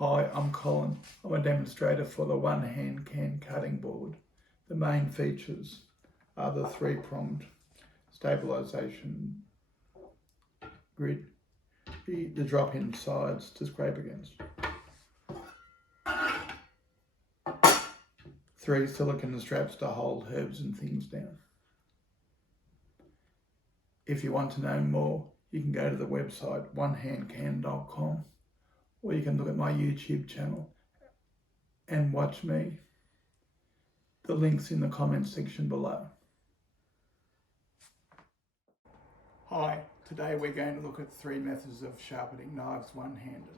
Hi, I'm Colin. I'm a demonstrator for the one-hand can cutting board. The main features are the three-pronged stabilisation grid, the drop-in sides to scrape against, 3 silicone straps to hold herbs and things down. If you want to know more, you can go to the website onehandcan.com, or you can look at my YouTube channel and watch me. The link's in the comments section below. Hi, today we're going to look at 3 methods of sharpening knives one-handed.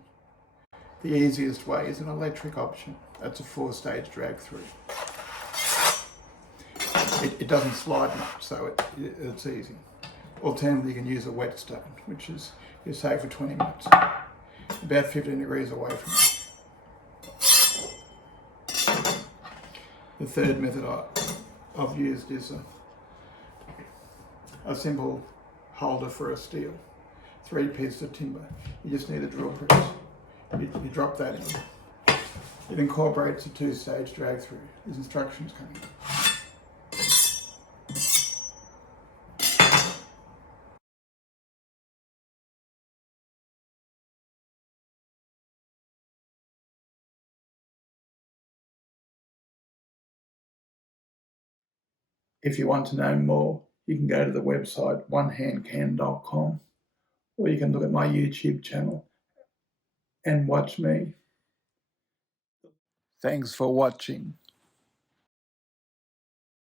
The easiest way is an electric option. That's a 4-stage drag through. It doesn't slide much, so it's easy. Alternatively, you can use a whetstone, which is you save for 20 minutes, about 15 degrees away from it. The third method I've used is a simple holder for a steel, 3 pieces of timber. You just need a drill press. You drop that in. It incorporates a 2-stage drag through. There's instructions coming. If you want to know more, you can go to the website onehandcan.com, or you can look at my YouTube channel and watch me. Thanks for watching.